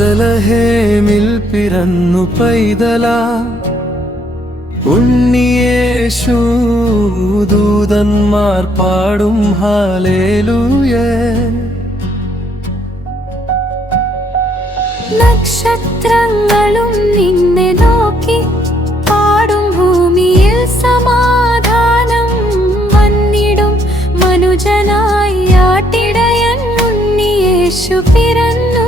ബദലഹേമിൽ പിറന്നു പൈതല ഉണ്ണിയേശു ദൂതന്മാർ പാടും ഹല്ലേലൂയ. നക്ഷത്രങ്ങളും നിന്നെ നോക്കി പാടും ഭൂമിയിൽ സമാധാനം വന്നിടും മനുജനായി ആട്ടിടയൻ ഉണ്ണിയേശു പിറന്നു.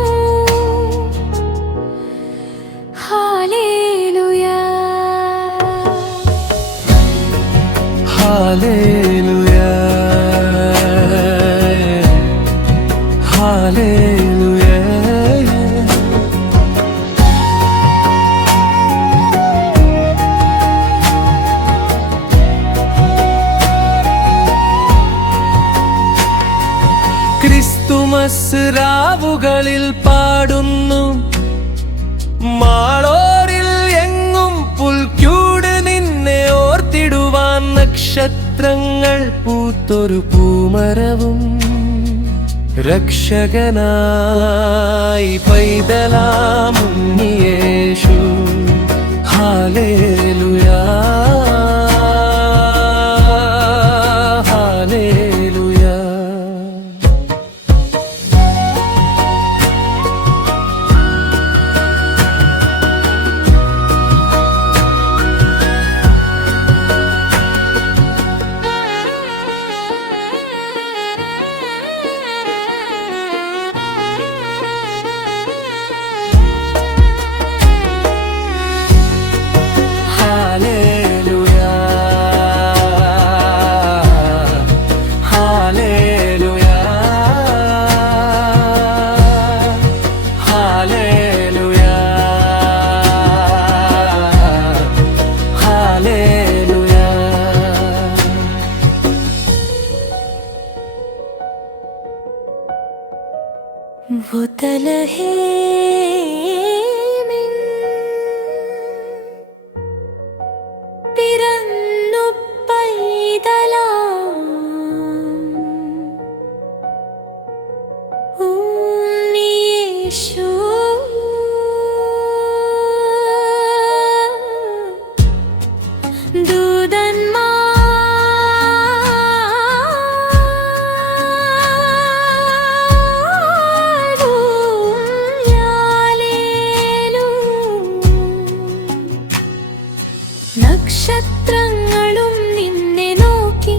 Hallelujah hallelujah hallelujah. ക്രിസ്തുമസ് രാവുകളിൽ പാടുന്നു മാളോരിൽ എങ്ങും പുൽക്കൂട് നിന്നെ ഓർത്തിടുവാൻ നക്ഷത്രങ്ങൾ പൂത്തൊരു പൂമരവും രക്ഷകനായി പൈതലാം ഉണ്ണിയേശു. Hallelujah hallelujah. ബദലഹേമിൽ പിറന്നു പൈതല ഉണ്ണിയേശു നക്ഷത്രങ്ങളും നിന്നെ നോക്കി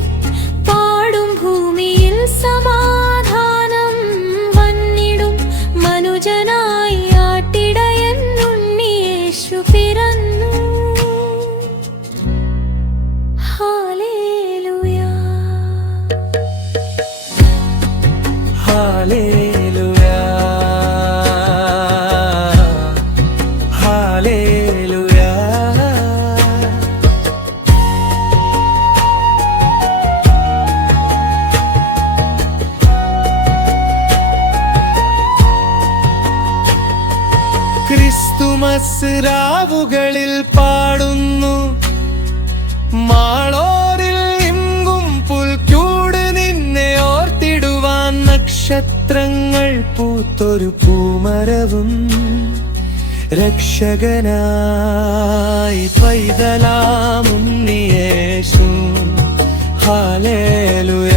പാടും ഭൂമിയിൽ സമാധാനം വന്നിടും മനുജനായി ആട്ടിടയൻ ഉണ്ണിയേശു പിറന്നു. Hallelujah hallelujah hallelujah. ക്രിസ്തുമസ് രാവുകളിൽ പാടുന്നു മാളോരിൽ എങ്ങും പുൽക്കൂട് നിന്നെ ഓർത്തിടുവാൻ നക്ഷത്രങ്ങൾ പൂത്തൊരു പൂമരവും രക്ഷകനായി പൈതലാം ഉണ്ണിയേശു. ഹല്ലേലൂയ